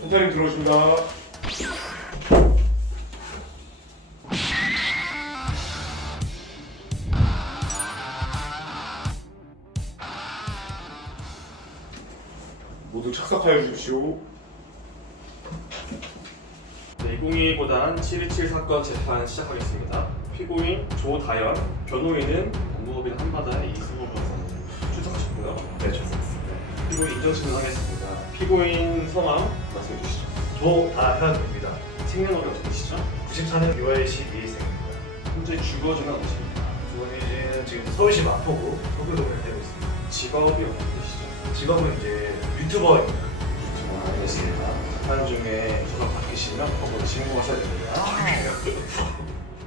선생님 들어오십니다. 모두 착석하여 주십시오. 2022보단 727 사건 재판 시작하겠습니다. 피고인 조다연, 변호인은 법무법인 한바다의 이승호 변호사님 출석하셨고요. 네, 출석했습니다. 피고인 인정 진행하겠습니다. 피고인 성함 말씀해 주시죠. 조다현입니다. 생년월일 어떻게 되시죠? 94년 6월 12일생입니다. 현재 주거지는 어디십니까? 저는 지금 서울시 마포구 서구동을 살고 있습니다. 직업이 어떻게 되시죠? 직업은 이제 유튜버입니다. 알겠습니다. 재판 중에 전화 바뀌시면 법원에 신고하셔야 됩니다.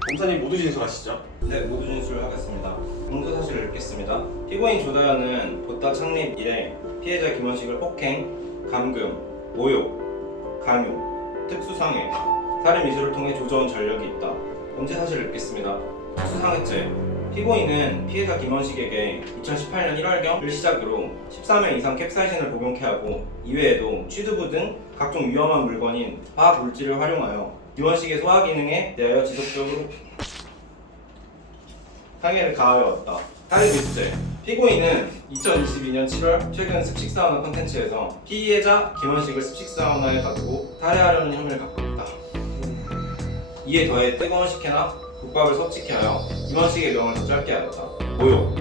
검사님 모두 진술하시죠? 네, 모두 진술하겠습니다. 공소 사실을 읽겠습니다. 피고인 조다현은 보따 창립 이래 피해자 김원식을 폭행, 감금, 모욕, 강요, 특수상해, 살인 미수를 통해 조져온 전력이 있다. 범죄 사실을 읽겠습니다. 특수상해죄. 피고인은 피해자 김원식에게 2018년 1월경을 시작으로 13회 이상 캡사이신을 복용케 하고 이외에도 취두부 등 각종 위험한 물건인 화학 물질을 활용하여 김원식의 소화 기능에 대하여 지속적으로 상해를 가하여왔다. 살인 미수죄. 피고인은 2022년 7월 최근 습식사우나 콘텐츠에서 피해자 김원식을 습식사우나에 가두고 살해하려는 혐의를 갖고 있다. 이에 더해 뜨거운 식혜나 국밥을 섭취케 하여 김원식의 명을 더 짧게 하였다. 모욕.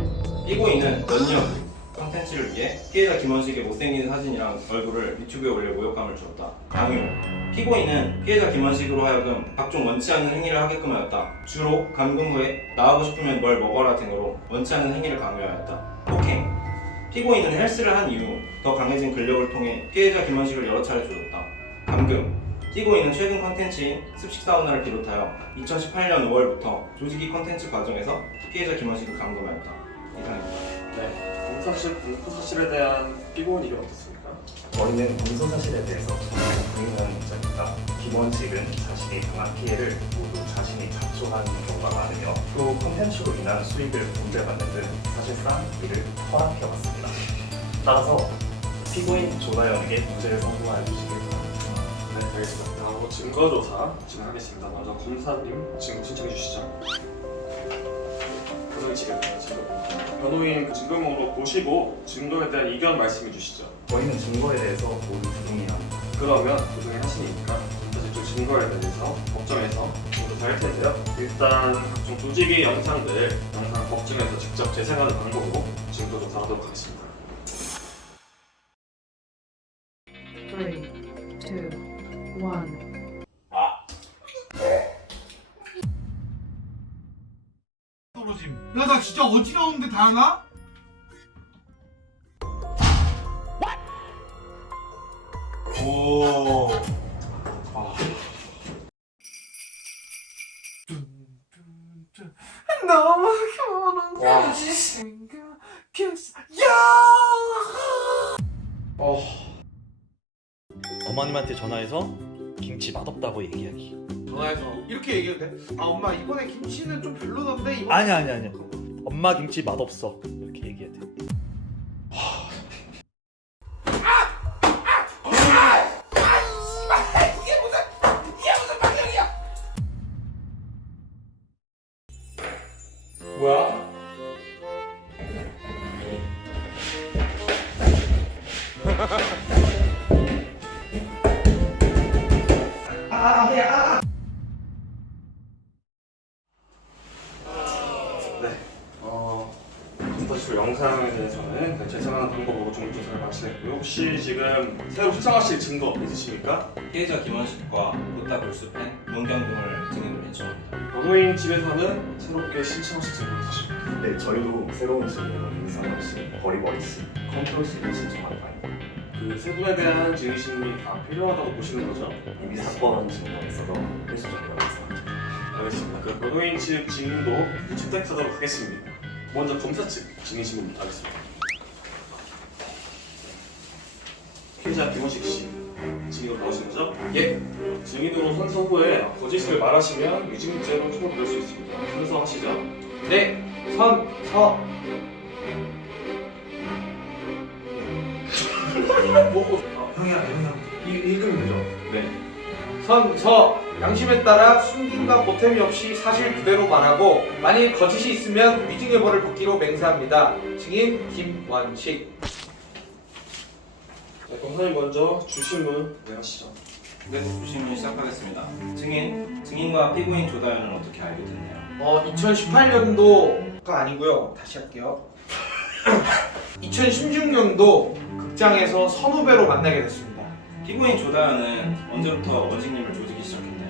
피고인은 몇 년 콘텐츠를 위해 피해자 김원식의 못생긴 사진이랑 얼굴을 유튜브에 올려 모욕감을 주었다. 강요. 피고인은 피해자 김원식으로 하여금 각종 원치 않는 행위를 하게끔 하였다. 주로 감금 후에 나가고 싶으면 뭘 먹어라 등으로 원치 않는 행위를 강요하였다. 폭행. 피고인은 헬스를 한 이후 더 강해진 근력을 통해 피해자 김원식을 여러 차례 조졌다. 감금. 피고인은 최근 컨텐츠인 습식사우나를 비롯하여 2018년 5월부터 조직이 컨텐츠 과정에서 피해자 김원식을 감금하였다. 이상입니다. 네. 공소사실에 대한 피고인 의견 어떻습니까? 저희는 공소사실에 대해서 정말 부인하는 입장입니다. 김원식은 자신이 당한 피해를 모두 자신이 자초한 경우가 많으며 또 콘텐츠로 인한 수익을 문제받는 등 사실상 이를 허락해왔습니다. 따라서 피고인 조다연에게 무죄를 선고하여 주시길 바랍니다. 네, 알겠습니다. 다음으로 증거조사 진행하겠습니다. 먼저 검사님 증거 신청해 주시죠. 변호인 측에 증거. 변호인 그 증거물로 보시고 증거에 대한 이견 말씀해 주시죠. 저희는 증거에 대해서 모두 부동의합니다. 그러면 부동의하시니까 사실 좀 증거에 대해서 법정에서 모두 할 텐데요. 일단 각종 조직의 영상 법정에서 직접 재생하는 방법으로 증거조사하도록 하겠습니다. 3, 2, 1. 떨어짐. 야, 나 진짜 어지러운데 다현아? 오. 너무 결혼까지 생각했어. 야! 어머님한테 전화해서 김치 맛없다고 얘기하기. 전화해서 이렇게 얘기해도 돼? 아, 엄마 이번에 김치는 좀 별로던데 이번. 아니야. 엄마 김치 맛없어. 이렇게 얘기해야 돼. 뭐야? 네. 컴퓨터 영상에 대해서는 그냥 재생하는 방법으로 종합조사를 마치겠고요. 혹시 지금 새로 수상하실 증거 있으십니까? 피해자 김원식과 보따 볼스펜, 문경 등을 증인으로 요청합니다. 변호인 측에서는 새롭게 신청하실 증거 있으십니까? 네, 저희도 새로운 질문을 임상원 씨, 버리버리 씨, 컨트롤 씨를 신청하는 바입니다. 그 세 분에 대한 증인신이 다 필요하다고 보시는 거죠? 이미 사건 증명에 있어서 필수적이라고 생각합니다. 하겠습니다. 그럼 변호인 측 증인도 채택하도록 하겠습니다. 먼저 검사 측 증인 신문부터 하겠습니다. 피해자 김원식 씨 증인으로 나오신 거죠? 예. 증인으로 선서 후에 거짓을 말하시면 위증죄로 처벌될 수 있습니다. 선서하시죠. 네, 선서. 형이야 읽으면 되죠? 네. 선서. 양심에 따라 숨김과 보탬이 없이 사실 그대로 말하고 만일 거짓이 있으면 위증의 벌을 받기로 맹세합니다. 증인 김원식. 네, 검사님 먼저 주신문 내가시죠. 네, 주심을 시작하겠습니다. 증인과 피고인 조다현은 어떻게 알게 됐나요? 2018년도가 아니고요. 다시 할게요. 2016년도 극장에서 선후배로 만나게 됐습니다. 피고인 조다현은 언제부터 원식님을 조지기 시작했나요?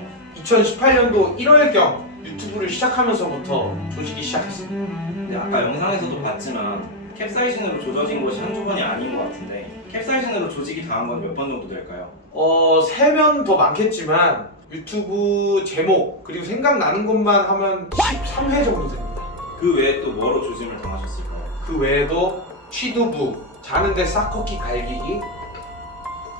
2018년도 1월경 유튜브를 시작하면서부터 조직이 시작했습니다. 네, 아까 영상에서도 봤지만 캡사이신으로 조져진 것이 한두 번이 아닌 것 같은데 캡사이신으로 조직이 당한 건 몇 번 정도 될까요? 세면 더 많겠지만 유튜브 제목 그리고 생각나는 것만 하면 13회 정도 됩니다. 그 외에 또 뭐로 조짐을 당하셨을까요? 그 외에도 취두부, 자는데 싹커키 갈기기,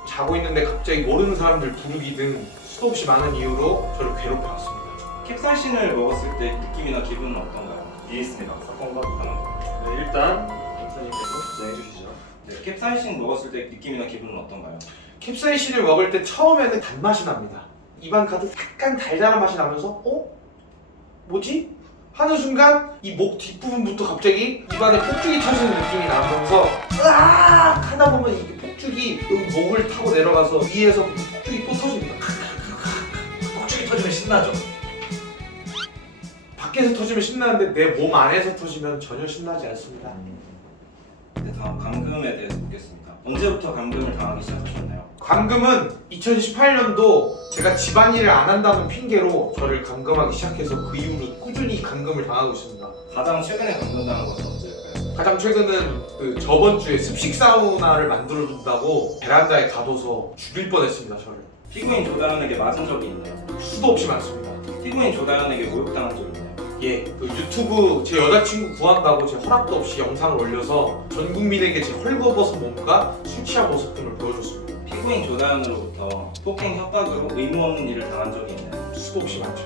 자고 있는데 갑자기 모르는 사람들 부르기 등 수도 없이 많은 이유로 저를 괴롭혀왔습니다. 캡사이신을 먹었을 때 느낌이나 기분은 어떤가요? 이해했습니다. 사건과 관한 네, 일단 검사님께서 주장해 주시죠. 네, 캡사이신 먹었을 때 느낌이나 기분은 어떤가요? 캡사이신을 먹을 때 처음에는 단맛이 납니다. 입안 가득 약간 달달한 맛이 나면서 뭐지? 하는 순간 이 목 뒷부분부터 갑자기 입안에 폭죽이 터지는 느낌이 나면서 으악 하다 보면 이게 폭죽이 여기 목을 타고 내려가서 위에서 폭죽이 또 터집니다. 폭죽이 터지면 신나죠? 밖에서 터지면 신나는데 내 몸 안에서 터지면 전혀 신나지 않습니다. 네, 다음 감금에 대해서 보겠습니다. 언제부터 감금을 당하기 시작하셨나요? 감금은 2018년도 제가 집안일을 안 한다는 핑계로 저를 감금하기 시작해서 그 이후로 꾸준히 감금을 당하고 있습니다. 가장 최근에 감금당한 것은 언제일까요? 가장 최근은 그 저번 주에 습식 사우나를 만들어 준다고 베란다에 가둬서 죽일 뻔했습니다. 저를. 피고인 조다현에게 맞은 적이 있나요? 수도 없이 많습니다. 피고인 조다현에게 모욕당한 적이 있나요? 예, 그 유튜브 제 여자친구 구한다고 제 허락도 없이 영상을 올려서 전 국민에게 제 헐거벗은 몸과 술 취한 모습 등을 보여줬습니다. 피고인 조다현으로부터 폭행 협박으로 의무 없는 일을 당한 적이 있나요? 수도 없이 많죠.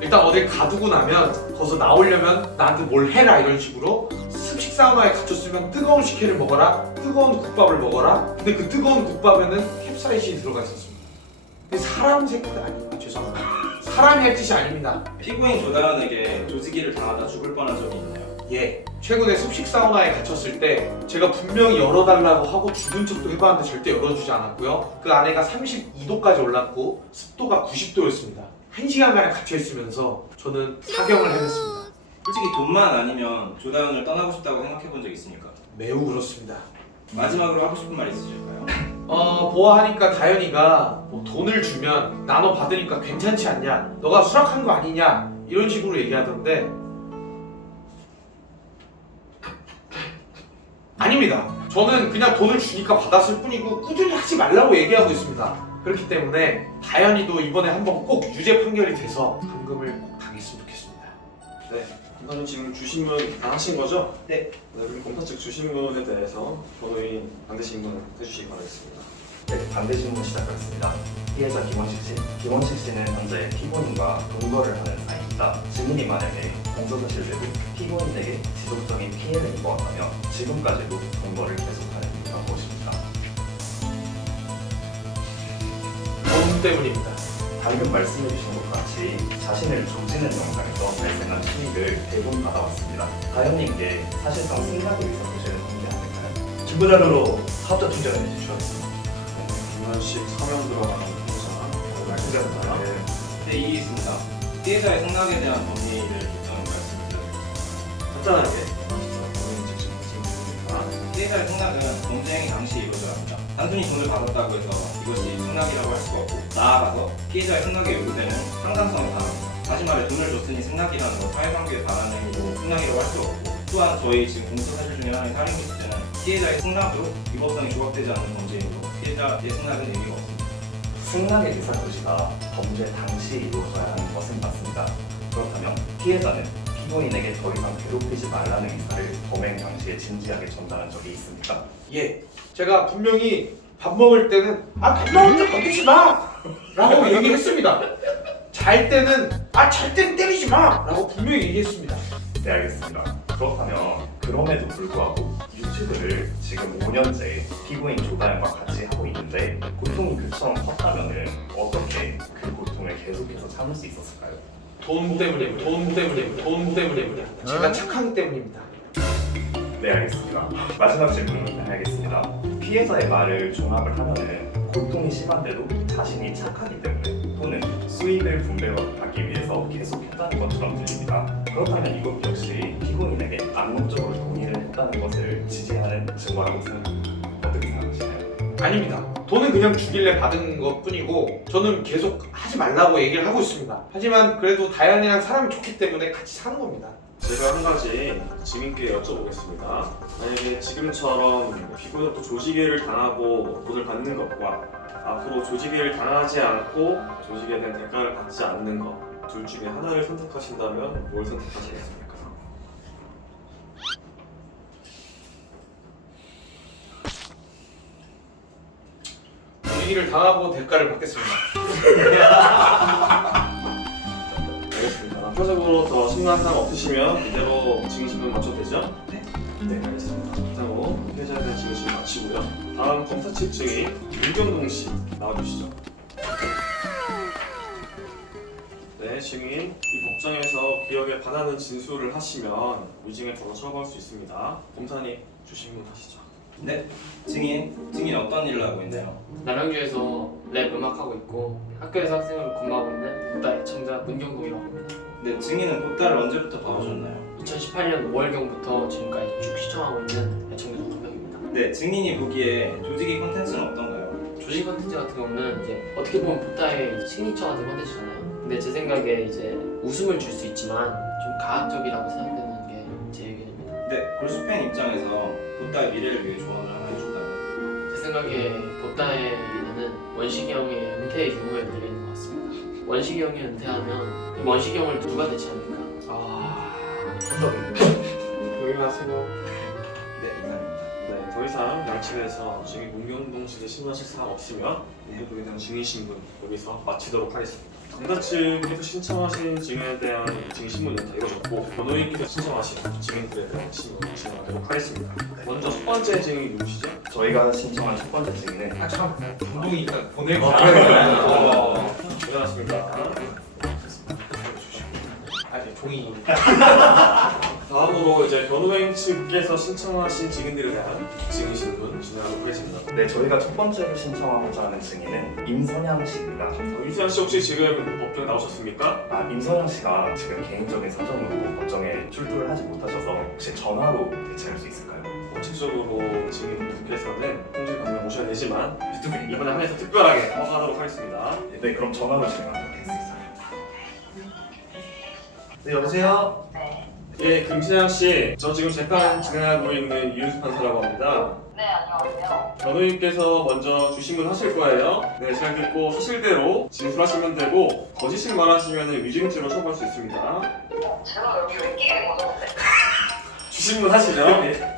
일단 어딜 가두고 나면 거기서 나오려면 나한테 뭘 해라 이런 식으로 습식 사우나에 갇혔으면 뜨거운 식혜를 먹어라, 뜨거운 국밥을 먹어라. 근데 그 뜨거운 국밥에는 캡사이신이 들어가 있었습니다. 근데 사람 새끼들 아닙니다. 죄송합니다. 사람이 할 짓이 아닙니다. 피고인 조다현에게 조지기를 당하다 죽을 뻔한 적이 있나요? 예, 최근에 습식 사우나에 갇혔을 때 제가 분명히 열어달라고 하고 죽은 척도 해봤는데 절대 열어주지 않았고요. 그 안에가 32도까지 올랐고 습도가 90도였습니다. 1시간간에 갇혀있으면서 저는 사경을 해냈습니다. 솔직히 돈만 아니면 조다현을 떠나고 싶다고 생각해 본 적 있습니까? 매우 그렇습니다. 마지막으로 하고 싶은 말 있으실까요? 보아하니까 다현이가 뭐 돈을 주면 나눠 받으니까 괜찮지 않냐, 너가 수락한 거 아니냐 이런 식으로 얘기하던데 아닙니다. 저는 그냥 돈을 주니까 받았을 뿐이고 꾸준히 하지 말라고 얘기하고 있습니다. 그렇기 때문에 다현이도 이번에 한번 꼭 유죄 판결이 돼서 감금을 꼭 당했으면 좋겠습니다. 네. 검사님 지금 주신문 다 하신 거죠? 네. 그럼 검사 측 주신문에 대해서 변호인 반대 신문 해주시기 바라겠습니다. 네, 반대 신문 시작하겠습니다. 피해자 김원식 씨. 김원식 씨는 현재 피고인과 동거를 하는 사이입니다. 증인이 만약에 공소사실 외에 피고인에게 지속적인 피해를 입어왔다면 지금까지도 동거를 계속하는 이유가 무엇입니까? 돈 때문입니다. 방금 말씀해주신 것 같이 자신을 조지는 영상에서 발생한 수익을 대본 받아왔습니다. 다현님께 사실상 승낙을 의사소실을 공개하는가요? 증거자료로 사업자 통장에 제출하겠습니다. 김원식 서면 들어가는 통장 말씀드렸나요? 네, 이해했습니다. 피해자의 생각에 대한 법리를 좀 말씀드려요. 간단하게 변호인 측 질문입니다. 피해자의 생각은 범죄행위 당시 이루어져야 합니다. 단순히 돈을 받았다고 해서 이것이 승낙이라고 할 수가 없고 나아가서 피해자의 승낙에 요구되는 상당성에 반합니다. 다시 말해 돈을 줬으니 승낙이라는 건 사회관계에 반하는 행위로 승낙이라고 할 수 없고 또한 저희 지금 공소사실 중에 하나인 살인 케이스는 피해자의 승낙으로 위법성이 조각되지 않는 범죄이므로 피해자의 승낙은 의미가 없습니다. 승낙의 의사소시가 범죄 당시 이루어져야 하는 것은 맞습니다. 있습니다. 그렇다면 피해자는 피고인에게 더 이상 괴롭히지 말라는 의사를 범행 당시에 진지하게 전달한 적이 있습니까? 예, 제가 분명히 밥 먹을 때는 밥 먹을 때 건드지 마! 라고 얘기했습니다. 잘 때는 잘 때는 때리지 마! 라고 분명히 얘기했습니다. 네, 알겠습니다. 그렇다면 그럼에도 불구하고 유튜브를 지금 5년째 피고인 조다현과 같이 하고 있는데 고통이 그처럼 컸다면은 어떻게 그 고통을 계속해서 참을 수 있었을까요? 돈 때문에 제가 착하기 때문입니다. 네, 알겠습니다. 마지막 질문을 하겠습니다. 피해자의 말을 종합을 하면은 고통이 심한데도 자신이 착하기 때문에 또는 수익을 분배받기 위해서 계속했다는 것처럼 들립니다. 그렇다면 이것 역시 피고인에게 암묵적으로 동의를 했다는 것을 지지하는 증거라고 어떻게 생각하시나요? 아닙니다. 돈은 그냥 주길래 받은 것 뿐이고 저는 계속 하지 말라고 얘기를 하고 있습니다. 하지만 그래도 다현이랑 사람이 좋기 때문에 같이 사는 겁니다. 제가 한 가지 증인께 여쭤보겠습니다. 만약에 지금처럼 피고인으로부터 조직을 당하고 돈을 받는 것과 앞으로 조직을 당하지 않고 조직에 대한 대가를 받지 않는 것, 둘 중에 하나를 선택하신다면 뭘 선택하시겠습니까? 조직을 당하고 대가를 받겠습니다. 알겠습니다. 표적으로 더 심한 사항 없으시면 이대로 증인신문 마쳐도 되죠? 네. 네, 알겠습니다. 이상으로 피해자에 대한 증인신문 마치고요. 다음 검사 측 증인 윤경동 씨 나와주시죠. 네, 증인. 이 법정에서 기억에 반하는 진술을 하시면 위증에 바로 처벌할 수 있습니다. 검사님 주신문 하시죠. 네, 증인 어떤 일을 하고 있나요? 남양주에서 랩 음악하고 있고 학교에서 학생을 근무하고 있는 보다 애청자 문경동이라고 합니다. 네, 증인은 보따를 언제부터 봐오셨나요? 2018년 5월경부터 지금까지 쭉 시청하고 있는 애청자 중 한 명입니다. 네, 증인이 보기에 조직이 콘텐츠는 어떤가요? 조직 컨텐츠 같은 경우는 이제 어떻게 보면 보다의 시그니처 같은 컨텐츠잖아요. 근데 제 생각에 이제 웃음을 줄 수 있지만 좀 가학적이라고 생각되는 게 제 의견입니다. 네, 골수팬 입장에서 보따의 미래를 위해 조언을 하나 해준다면? 제 생각에 보다의 미래는 원식이 형의 은퇴의 유무에 달려있는 것 같습니다. 원식이 형이 은퇴하면 원식이 형을 누가 대체합니까? 여기 가세요. 네, 이상입니다. 네, 더 이상 양측에서 증인 문경동 씨를 신문하실 사항 없으면 문경동에 대한 증인신문 여기서 마치도록 하겠습니다. 검사 측에서 신청하신 증인에 대한 증인신문은 다 이루어졌고 변호인께서 신청하신 증인들에 대한 신문을 진행하도록 하겠습니다. 먼저 첫 번째 증인이 누구시죠? 저희가 신청한 첫 번째 증인은 참, 감독이 일단 보내고 고생하셨습니다. 종이. 다음으로 이제 변호인 측께서 신청하신 증인들에 대한 증인신문 진행하도록 하겠습니다. 네, 저희가 첫 번째로 신청하고자 하는 증인은 임선양 씨입니다. 유지한 씨 혹시 지금 법정에 나오셨습니까? 임선양 씨가 지금 개인적인 사정으로 법정에 출두를 하지 못하셔서 혹시 전화로 대체할 수 있을까요? 원칙적으로 증인분께서는 통질 방면 오셔야 되지만 이번에 한해서 특별하게 허가하도록 하겠습니다. 네, 그럼 전화로 진행하도록 하겠습니다. 네, 여보세요? 예, 김신양 씨, 저 지금 재판 진행하고 있는 이윤수 판사라고 합니다. 네, 안녕하세요. 변호인께서 먼저 주신문 하실 거예요. 네, 잘 듣고 사실대로 진술하시면 되고 거짓을 말하시면 위증죄로 처벌할 수 있습니다. 제가 여기 왜 끼게 된 거죠, 근데? 주신문 하시죠.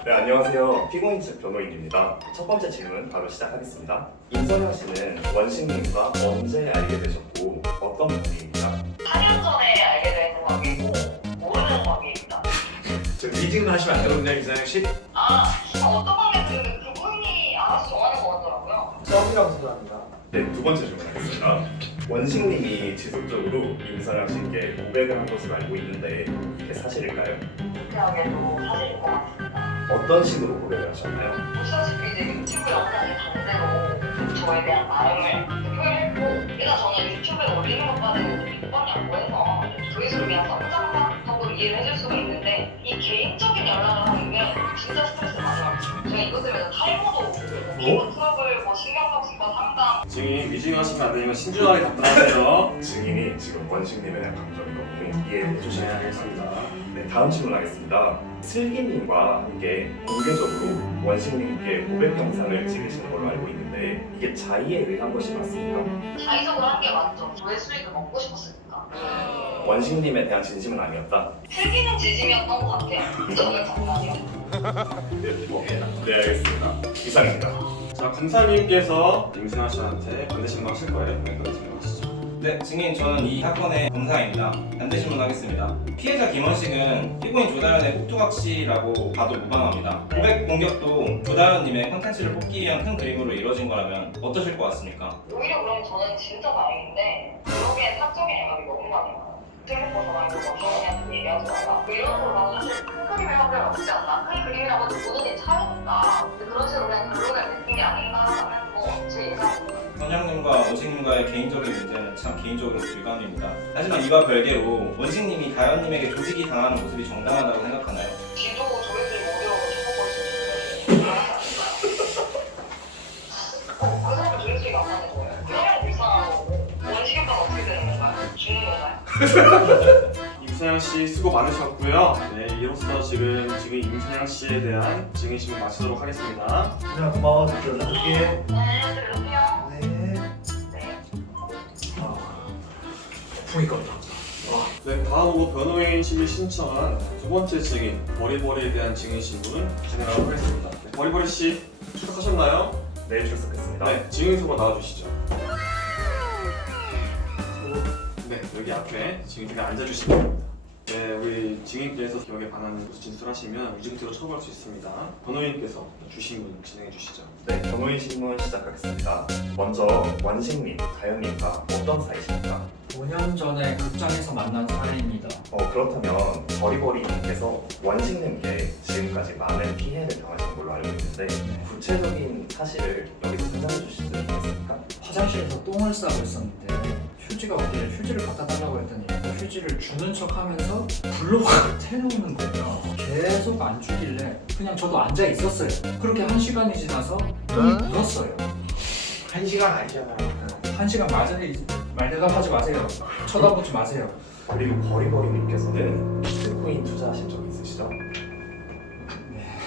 네, 안녕하세요. 피고인 측 변호인입니다. 첫 번째 질문 바로 시작하겠습니다. 임선양 씨는 원식님과 언제 알게 되셨고 어떤 관계입니까? 4년 전에 알게 된 관계고 모르는 관계입니다. 저 리딩을 하시면 안 되거든요, 이상형 씨? 어떤 관계인지 그분이 알아서 정하는 것 같더라고요. 썸이라고 생각합니다. 네, 두 번째 질문하겠습니다. 원식님이 지속적으로 임선양 씨께 고백을 한 것으로 알고 있는데 이게 사실일까요? 불쾌하게도 사실일 것 같습니다. 어떤 식으로 고백을 하셨나요? 보시다시피 이제 유튜브 영상에 강제로 저에 대한 마음을 표현했고 일단 저는 유튜브에 올리는 것까지는 믿거냐고 해서 조회수를 위한 성장하고 이해를 해줄 수가 있는데 이 개인적인 연락을 하는 게 진짜 스트레스 많이 받았어요. 제가 이것 때문에 탈모도 피부 트러블, 신경통증과 상담 증인 위증하시면 안 되니까 신중하게 답변하세요. 증인이 지금 원식님에 대한 감정이 너무 이해해 네, 주시면 알겠습니다. 네, 다음 질문하겠습니다. 슬기님과 함께 공개적으로 원식님께 고백 영상을 찍으신 걸로 알고 있는데 이게 자의에 의한 것이 맞습니까? 자의적으로 한 게 맞죠. 조회 수익을 먹고 싶었으니까. 원식님에 대한 진심은 아니었다. 슬기는 진심이었던 것 같아요. 저는 장난이요. 네, 알겠습니다. 이상입니다. 자, 검사님께서 임순아 씨한테 반대 신고하실 거예요? 네, 반대 신고하시죠. 네, 증인 저는 이 사건의 검사입니다. 반대 신문하겠습니다. 피해자 김원식은 피고인 조다현의 꼭두각시라고 봐도 무방합니다. 고백 공격도 조다현님의 콘텐츠를 뽑기 위한 큰 그림으로 이루어진 거라면 어떠실 것 같습니까? 오히려 그러면 저는 진짜 다행인데 그러기엔 사적인 애감이 너무 많아요. 틀리고 전화해서 정정한테 얘기하지 마라. 뭐 이런 식으로 나는 사실 큰 그림을 하면 없지 않나? 큰 그림이라고 본인이 차렸다. 근데 그런 식으로 그냥 결론을 내린 게 아닌가 하면 제 예상입니다. 선영님과 원식님과의 개인적인 문제는 참 개인적으로 불가합니다. 하지만 이와 별개로 원식님이 다현님에게 조직이 당하는 모습이 정당하다고 생각하나요? 지도 조회수를 못 외워서 쳐먹을 그 사람은 조회수가 안 나는 거예요. 그러면 불쌍한 거고 원식 오빠는 어떻게 되는 건가요? 죽는 건가요? 임순양 씨 수고 많으셨고요. 네, 이로써 지금 임순양 씨에 대한 증인심을 마치도록 하겠습니다. 그냥 고마워. 연락할게. 네, 들어오세요. 네. 네. 풍이 껐다. 네, 다음으로 변호인 심의 신청한 두 번째 증인 버리버리에 대한 증인 신문을 진행하도록 하겠습니다. 네, 버리버리 씨 출석하셨나요? 네, 출석했습니다. 네, 증인석으로 나와주시죠. 네, 여기 앞에 증인석에 앉아주시면 됩니다. 네, 우리 증인께서 기억에 반하는 것을 진술하시면 위증죄로 처벌할 수 있습니다. 변호인께서 주신문 진행해 주시죠. 네, 변호인 신문 시작하겠습니다. 먼저 원식님, 다현님과 어떤 사이십니까? 5년 전에 극장에서 만난 사이입니다. 그렇다면 버리버리님께서 원식님께 지금까지 많은 피해를 당하신 걸로 알고 있는데 구체적인 사실을 여기서 설명해 주실 수 있겠습니까? 화장실에서 똥을 싸고 있었는데 휴지가 없길래 휴지를 갖다 달라고 했더니 그 휴지를 주는 척하면서 불로가 태우는 거예요. 계속 안 주길래 그냥 저도 앉아 있었어요. 그렇게 1시간이 지나서 똥이 묻었어요. 1시간 아니잖아요. 1시간 맞으니 말 대답하지 마세요. 쳐다보지 마세요. 그리고 버리버리님께서는 비트코인 투자하신 적 있으시죠? 네.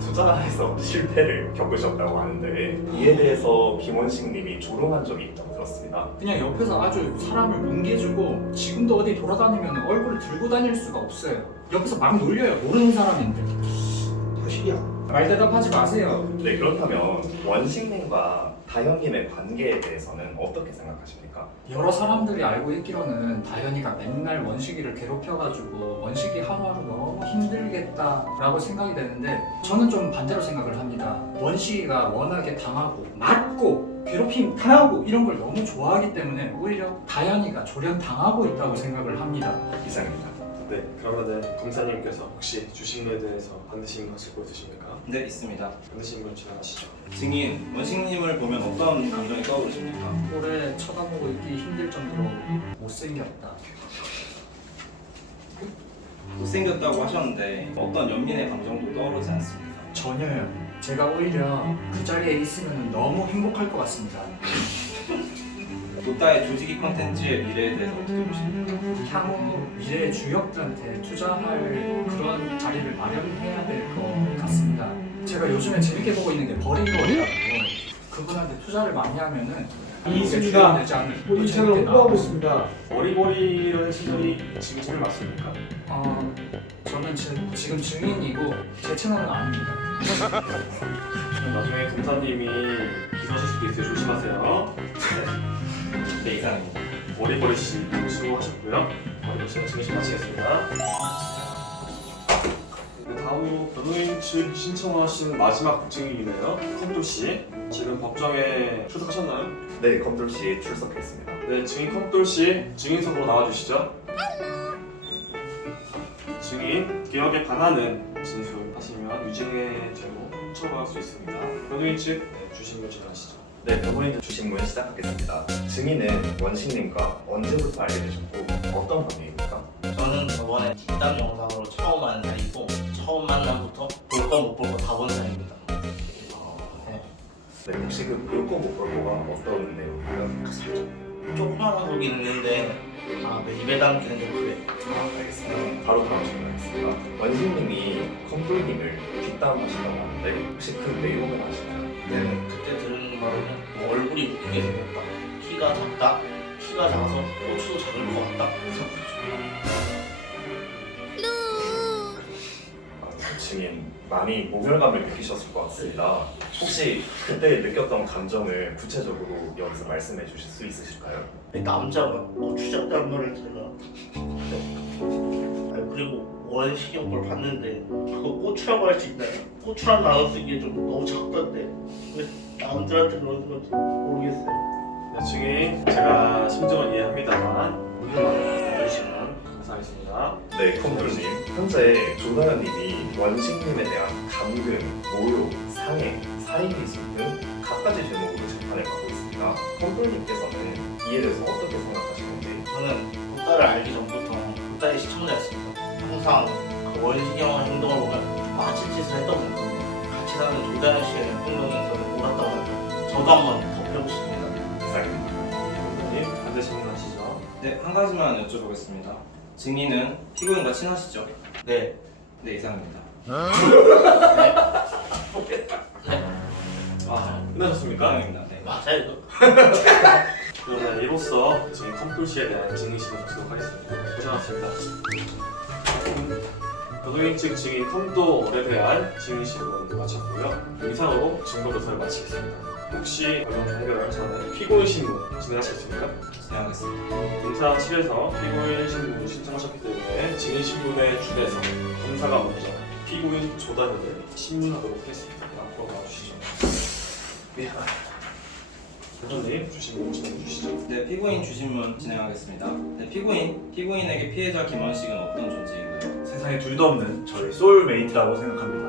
투자해서 실패를 겪으셨다고 하는데 이에 대해서 김원식님이 조롱한 적이 있다고 들었습니다. 그냥 옆에서 아주 사람을 뭉개주고 지금도 어디 돌아다니면 얼굴을 들고 다닐 수가 없어요. 옆에서 막 놀려요. 모르는 사람인데. 사실이야. 말 대답하지 마세요. 네, 그렇다면 원식님과 다현님의 관계에 대해서는 어떻게 생각하십니까? 여러 사람들이 알고 있기로는 다현이가 맨날 원식이를 괴롭혀가지고 원식이 하루하루 너무 힘들겠다라고 생각이 되는데 저는 좀 반대로 생각을 합니다. 원식이가 워낙에 당하고 맞고 괴롭힘 당하고 이런 걸 너무 좋아하기 때문에 오히려 다현이가 조련당하고 있다고 생각을 합니다. 이상입니다. 네, 그러면 검사님께서 혹시 주신문에 대해서 반드시 임하실 거 있으십니까? 네, 있습니다. 반드시 임을 진행하시죠. 증인, 원식님을 보면 어떤 감정이 떠오르십니까? 오래 쳐다보고 있기 힘들 정도로 못생겼다. 못생겼다고 하셨는데 어떤 연민의 감정도 떠오르지 않습니까? 전혀요. 제가 오히려 그 자리에 있으면 너무 행복할 것 같습니다. 도따의 조직이 콘텐츠의 미래에 대해서 어떻게 보십니까? 향후 미래의 주역들한테 투자할 그런 자리를 마련해야 될 것 같습니다. 제가 요즘에 재밌게 보고 있는 게 버리버리라고 그분한테 투자를 많이 하면은 있습니다. 되지 않을 우리 이 채널 홍보하고 있습니다. 버리버리라는 채널이 지금 채널 맞습니까? 저는 지금 증인이고 제 채널은 아닙니다. 나중에 검사님이 기소하실 수도 있어요. 조심하세요. 네, 이상입니다. 버리버리 씨 수고하셨고요. 버리버리 씨는 증인심 마치겠습니다. 다음으로 변호인 측 신청하신 마지막 증인이네요. 컴돌 씨. 지금 법정에 출석하셨나요? 네, 검돌씨 출석했습니다. 네, 증인 컴돌 씨 증인석으로 나와주시죠. 증인 기억에 반하는 진술하시면 유증의 죄로 처벌할 수 있습니다. 변호인 측 주신문 진행하시죠. 네, 변호인 주신문 시작하겠습니다. 증인은 원식님과 언제부터 알게 되셨고 어떤 관계입니까? 저는 저번에 뒷담 영상으로 처음 한 사이고 처음 만남부터 볼 거 못 볼 거 다 본 사이입니다. 네, 혹시 그 볼 거 못 볼 거가 어떤 내용인가요? 조그마한 거긴 있는데 입에 담기는 좀 그래. 알겠습니다. 바로 다음 질문 하겠습니다. 원식님이 컴돌님을 뒷담하신다고 하는데 혹시 그 내용을 아시나요? 그때 들은 바로는 뭐 얼굴이 웃기게 생겼다, 키가 작다, 키가 키가 작아서 고추도 작을 것 같다. 증인 많이 모멸감을 느끼셨을 것 같습니다. 혹시 그때 느꼈던 감정을 구체적으로 여기서 말씀해 주실 수 있으실까요? 남자가 고추 작다는 말을 제가 그리고 원식형 걸 봤는데 그거 고추라고 할 수 있나요? 고추란 단어 쓰기에 좀 너무 작던데 왜 남들한테 그러는 건지 모르겠어요. 네, 증인 제가 심정은 이해합니다만 우리 말을 해주시면 감사하겠습니다. 네, 컴플님. 현재 조다현님이 원식님에 대한 감금, 모욕, 상해, 살인미수 등 갖가지 제목으로 재판에 가고 있습니다. 컴플님께서는 이에 대해서 어떻게 생각하시는지? 저는 국가를 알기 전부터 국가의 시청자였습니다. 항상 그 원식이 형 행동을 보면 마치 짓을 했던 거고 같이 사는 조다현 씨의 행동에서는 몰았다고 하면 저도 한번 덮여보고 싶습니다. 이상입니다. 컴플님 반드시 확인하시죠. 네, 한 가지만 여쭤보겠습니다. 증인은 피고인과 친하시죠? 네. 네, 이상입니다. 아 끝나셨습니까? 이상입니다. 네. 맞아요 이거? 그러면 이로써 증인 컴플 씨에 대한 증인심을 마치도록 하겠습니다. 고생하셨습니다. 변호인 측 증인 컴도에 대한 증인심을 마쳤고요. 이상으로 증거조사를 마치겠습니다. 혹시 변호인 해결할 전에 피고인 신문 진행하시겠습니까? 진행하겠습니다. 검사실에서 피고인 신문 신청하셨기 때문에 증인 신문에 준해서 검사가 먼저 피고인 조단을 신문하도록 하겠습니다. 앞으로 나와주시죠. 미안합니다. 변호님 주신문 진행해 주시죠. 네, 피고인 주신문 진행하겠습니다. 네, 피고인에게 피해자 김원식은 어떤 존재인가요? 세상에 둘도 없는 저희 소울메이트라고 생각합니다.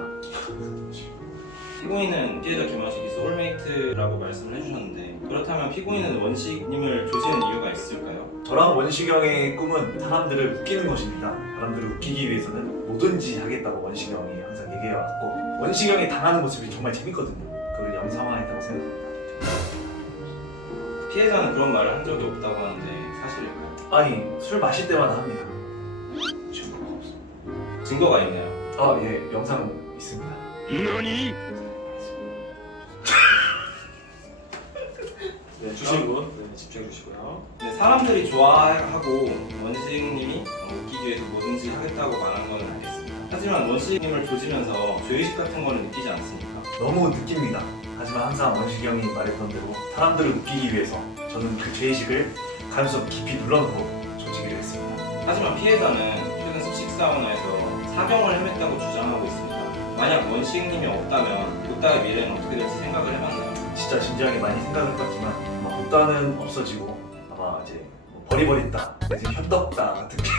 피고인은 피해자 김원식이 소울메이트라고 말씀을 해주셨는데 그렇다면 피고인은 원식님을 조시는 이유가 있을까요? 저랑 원식이 형의 꿈은 사람들을 웃기는 것입니다. 사람들을 웃기기 위해서는 뭐든지 하겠다고 원식이 형이 항상 얘기해왔고 원식이 형이 당하는 모습이 정말 재밌거든요. 그걸 영상화했다고 생각합니다. 피해자는 그런 말을 한 적이 없다고 하는데 사실일까요? 아니 술 마실 때마다 합니다. 증거가 있나요? 아 예, 영상 있습니다. 네, 주신문 집중해 주시고요. 네, 사람들이 좋아하고 원식님이 웃기기 위해서 뭐든지 하겠다고 말한 건 알겠습니다. 하지만 원식님을 조지면서 죄의식 같은 거는 느끼지 않습니까? 너무 느낍니다. 하지만 항상 원식이 형이 말했던 대로 사람들을 웃기기 위해서 저는 그 죄의식을 가슴속 깊이 눌러놓고 조지기로 했습니다. 하지만 피해자는 최근 습식 사우나에서 사경을 헤맸다고 주장하고 있습니다. 만약 원식님이 없다면 보따의 미래는 어떻게 될지 생각을 해봤나요? 진짜 진지하게 많이 생각을 해봤지만 아마 보따는 없어지고 아마 이제 뭐 버리버렸다 내지 현덕다 같은 게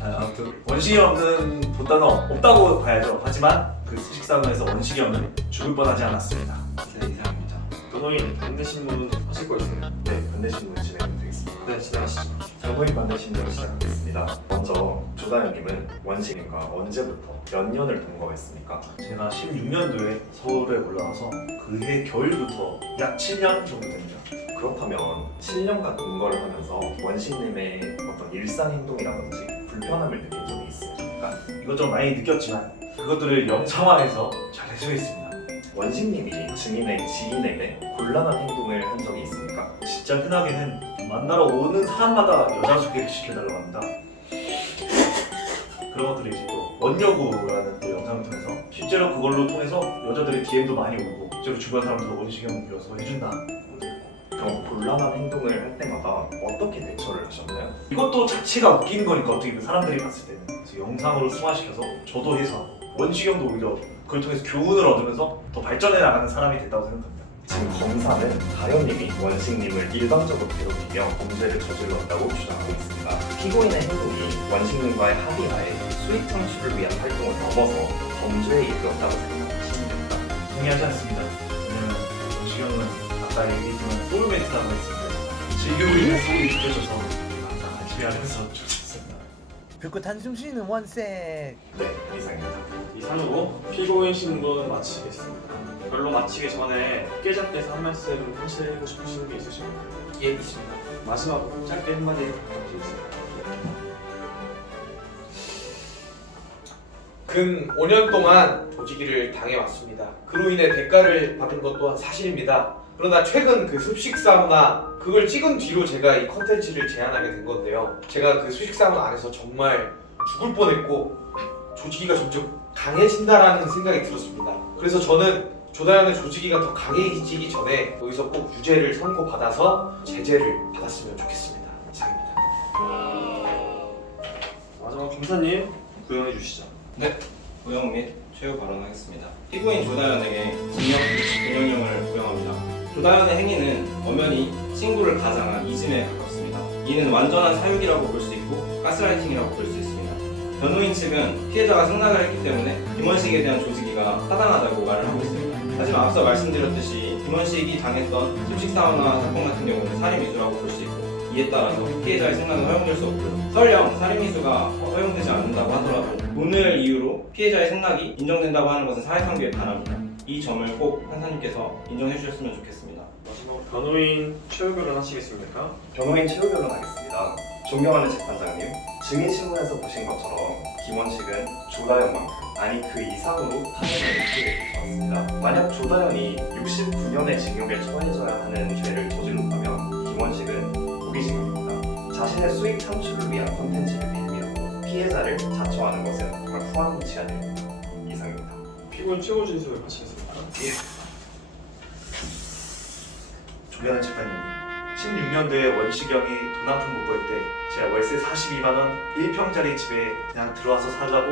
아무튼 원식이 없는 보따는 없다고 봐야죠. 하지만 그 습식사원에서 원식이 없는 죽을 뻔하지 않았습니다. 네, 이상입니다. 변호인 반대신문 하실 거 있어요? 네, 반대신문 진행되겠습니다. 네, 진행하시죠. 변호인 반대신문 시작하겠습니다. 먼저 조다현님은 원식님과 언제부터 몇 년을 동거했습니까? 제가 16년도에 서울에 올라와서 그해 겨울부터 약 7년 정도 됩니다. 그렇다면 7년간 동거를 하면서 원식님의 어떤 일상 행동이라든지 불편함을 느낀 적이 있습니까? 이것저것 많이 느꼈지만 그것들을 영상화해서 잘 해소했습니다. 원식님이 증인의 지인에게 곤란한 행동을 한 적이 있습니까? 진짜 흔하게는 만나러 오는 사람마다 여자 소개를 시켜달라고 합니다. 그런 것들을 이제 또 원여고라는 또 영상을 통해서 실제로 그걸로 통해서 여자들의 DM도 많이 오고 실제로 주변 사람들도 원식이 형을 빌어서 해준다. 그럼 곤란한 행동을 할 때마다 어떻게 대처를 하셨나요? 이것도 자체가 웃기는 거니까 어떻게 보면 사람들이 봤을 때는 그래서 영상으로 승화시켜서 저도 해서 원식이 형도 오히려 그걸 통해서 교훈을 얻으면서 더 발전해 나가는 사람이 됐다고 생각합니다. 지금 검사는 다현님이 원식님을 일방적으로 괴롭히며 범죄를 저질렀다고 주장하고 있습니다. 피고인의 행동이 원식님과의 합의하에 수익 창출을 위한 활동을 넘어서 범죄에 이르렀다고 생각하십니까? 동의하지 않습니다. 왜냐면 원식이 형은 아까 얘기했지만 소울메이트라고 했습니다. 즐기고 있는 소울이 느껴져서 항상 같이 하면서 좋았습니다. 불꽃 한숨 쉬는 원색. 네, 이상입니다. 이상으로 피고인 신문 마치겠습니다. 별로 마치기 전에 깨작돼서 한 말씀 하시고 싶으신 게 있으신가요? 예, 있습니다. 마지막으로 짧게 한마디 부탁드리겠습니다. 근 5년 동안 조지기를 당해왔습니다. 그로 인해 대가를 받은 것 또한 사실입니다. 그러나 최근 그 습식 사우나 그걸 찍은 뒤로 제가 이 컨텐츠를 제안하게 된 건데요. 제가 그 습식 사우나 안에서 정말 죽을 뻔했고 조직이가 점점 강해진다라는 생각이 들었습니다. 그래서 저는 조다현의 조직이가 더 강해지기 전에 여기서 꼭 유죄를 선고받아서 제재를 받았으면 좋겠습니다. 이상입니다. 마지막 검사님 구형해 주시죠. 구형 및 최후 발언하겠습니다. 피고인 조다현에게 징역 29년형을 구형합니다. 조다현의 행위는 엄연히 친구를 가장한 이즘에 가깝습니다. 이는 완전한 사육이라고 볼 수 있고 가스라이팅이라고 볼 수 있습니다. 변호인 측은 피해자가 승낙을 했기 때문에 김원식에 대한 조직이가 타당하다고 말을 하고 있습니다. 하지만 앞서 말씀드렸듯이 김원식이 당했던 습식사우나 사건 같은 경우는 살인 미수라고 볼 수 있고 이에 따라서 피해자의 승낙은 허용될 수 없고요. 설령 살인 미수가 허용되지 않는다고 하더라도 돈을 이유로 피해자의 승낙이 인정된다고 하는 것은 사회상규에 반합니다. 이 점을 꼭 판사님께서 인정해 주셨으면 좋겠습니다. 마지막으로 변호인 최후 변론 하시겠습니까? 변호인 최후 변론하겠습니다. 존경하는 재판장님, 증인 신문에서 보신 것처럼 김원식은 조다현만큼 아니 그 이상으로 탄핵을 피해주셨습니다. 만약 조다현이 69년의 징역에 처해져야 하는 죄를 저질렀다면 김원식은 무기징역입니다. 자신의 수익 창출을 위한 콘텐츠를 빌미로 피해자를 자처하는 것은 정말 후한무치 아닙니다. 이상입니다. 피고인 최후 진술을 마치겠습니다. 조다현 재판님, 16년도에 원시경이 돈 한 푼 못 벌 때 제가 월세 42만 원 1평짜리 집에 그냥 들어와서 살라고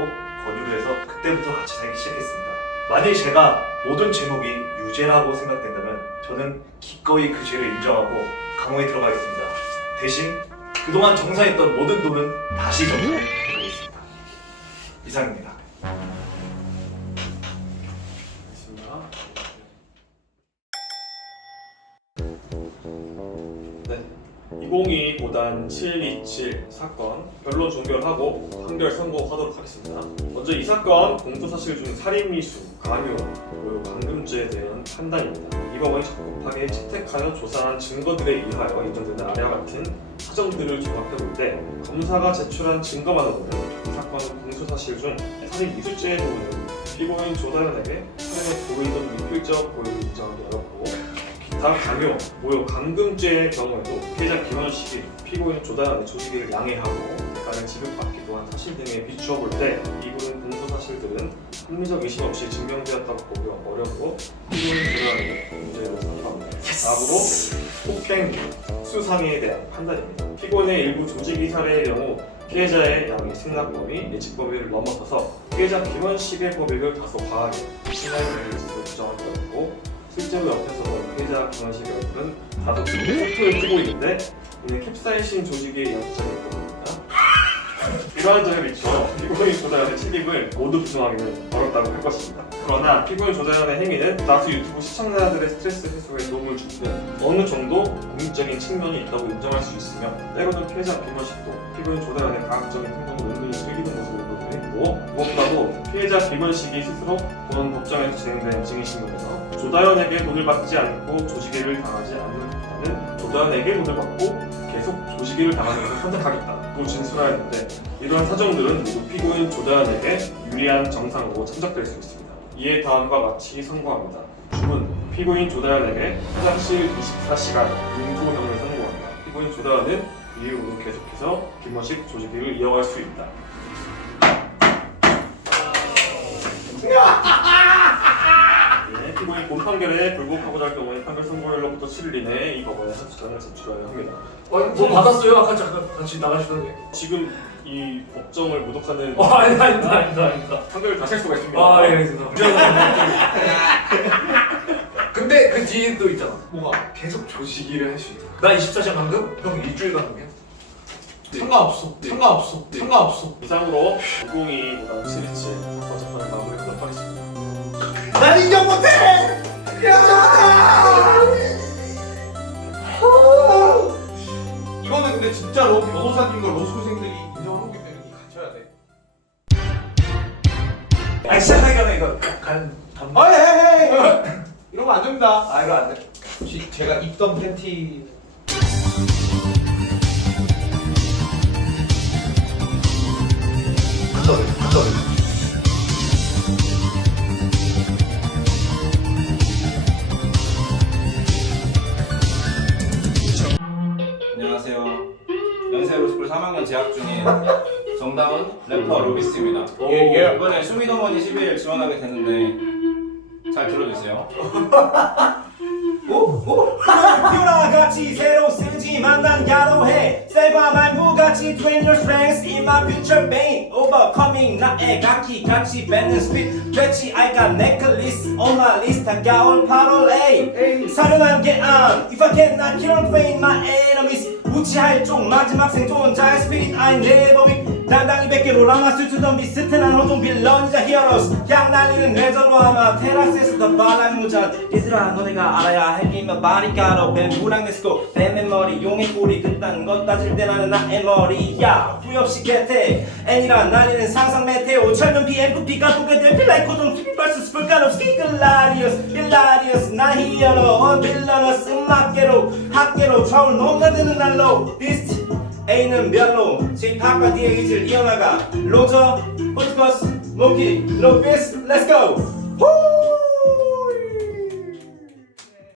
권유를 해서 그때부터 같이 살기 시작했습니다. 만일 제가 모든 제목이 유죄라고 생각된다면 저는 기꺼이 그 죄를 인정하고 감옥에 들어가겠습니다. 대신 그동안 정산했던 모든 돈은 다시 정산해드리겠습니다. 이상입니다. 알겠습니다. 네, 2022 고단 727 사건 변론 종결하고 판결 선고하도록 하겠습니다. 먼저 이 사건 공소사실 중 살인미수, 강요, 그리고 감금죄에 대한 판단입니다. 이 법원이 적법하게 채택하여 조사한 증거들에 의하여 인정되는 아래와 같은 사정들을 종합해볼 때 검사가 제출한 증거만으로는 이 사건 공소사실 중 살인미수죄의 경우는 피고인 조다현에게 살인의 고의적 및 필적 고의를 인정하기 어렵고 기타 강요, 모욕, 감금죄의 경우에도 피해자 김원식이 피고인 조다현의 조직을 양해하고 대가를 지급받기도 한 사실 등에 비추어 볼 때 이부분 공소사실들은 합리적 의심 없이 증명되었다고 보기 어렵고 피고인 조다현에게 문제를 선고합니다. 다음으로 폭행, 수상해에 대한 판단입니다. 피고인의 일부 조직이 사례의 경우 피해자의 양의 승낙 범위, 예측 범위를 넘어서서 피해자 김원식의 법익을 다소 과하게 신뢰를 내릴 수 부정하기 어렵고 실제로 옆에서 본 피해자 김원식의 법익은 다소 속도를 띄고 있는데 이는 캡사이신 조직의 연주자일 겁니다. 이러한 점에 비추어 피고인 조다현의 책임을 모두 부정하기는 어렵다고 할 것입니다. 그러나 피고인 조다현의 행위는 다수 유튜브 시청자들의 스트레스 해소에 도움을 주는 어느 정도 공익적인 측면이 있다고 인정할 수 있으며 때로는 피해자 김원식도 피고인 조다현의 가학적인 행동을 은근히 즐기는 모습을 보기도 했고 무엇보다도 피해자 김원식이 스스로 본 법정에서 진행된 증인신문에서 조다현에게 돈을 받지 않고 조직일을 당하지 않는 것보다는 조다현에게 돈을 받고 계속 조직일을 당하는 것을 선택하겠다고 진술하였는데 이러한 사정들은 모두 피고인 조다현에게 유리한 정상으로 참작될 수 있습니다. 이에 다음과 같이 선고합니다. 주문, 피고인 조다현에게 화장실 24시간 융소형을 선고합니다. 피고인 조다현은 이후로 계속해서 김원식 조직일을 이어갈 수 있다. 네, 피고인 본 판결에 불복하고자 할 경우에 판결 선고일로부터 7일 이내에 이 법원에서 주장을 제출하여야 합니다. 뭐 받았어요? 아까 잠깐 같이 나가시던데. 지금 이 법정을 모독하는 아니다. 판결을 다시 할 수가 있습니다. 아, 예, 알겠습니다. 근데 그 뒤에도 있잖아. 뭐가? 계속 조직일을 할 수 있다. 나 24시간 감금? 형 일주일 감금이야? 상관없어. 이상으로 2022보다 727 사건 재판을 마무리하도록 하겠습니다. 난 인정 못해! 이거는 근데 진짜로 변호사님과 로스쿨생들이 인정한 거기 때문에 갇혀야 돼. 아니 시작하기 전에 이거 이러면 안 됩니다. 아 이거 안 돼. 혹시 제가 입던 팬티 제로스쿨 3학년 재학 중인 정다운 래퍼 로비스입니다. 예. 이번에 쇼미더머니 12일 지원하게 됐는데 잘 들어주세요. 퓨라 같이 새로 쓰지만 난 야로해 셀과 말부 같이 train your strengths in my future pain overcoming 나의 각기 같이 뱉는 스피드 됐지 I got necklace on my list 다가올 8월 A 사려난 게안 if I cannot kill and train my enemies 우치할 쪽 마지막 생존자의 스피릿 I never weak 당당히 100개로 라마스 투던 비슷한 호동 빌런이자 히어로스 향 날리는 레저로 아마 테라스에서 더 발랄 무전 얘들아 너네가 알아야 할 게임은 바리가로 뱀부랑 렛츠고 뱀의 머리 용의 꼬리 그딴 것 따질 때 나는 나의 머리야 후회 없이 개태 애니라 날리는 상상 메테오 철면 BMP가 보게 될 필라이코돈 스피 vs 스플가롭스키 글라리어스 나 히어로 빌런어스 음악계로 학계로 좌울 넘나드는 날로 비스트 A는 별로 J-팝과 D의 의지를 이어나가 로저, 포트커스, 몽키, 로비스, 렛츠고!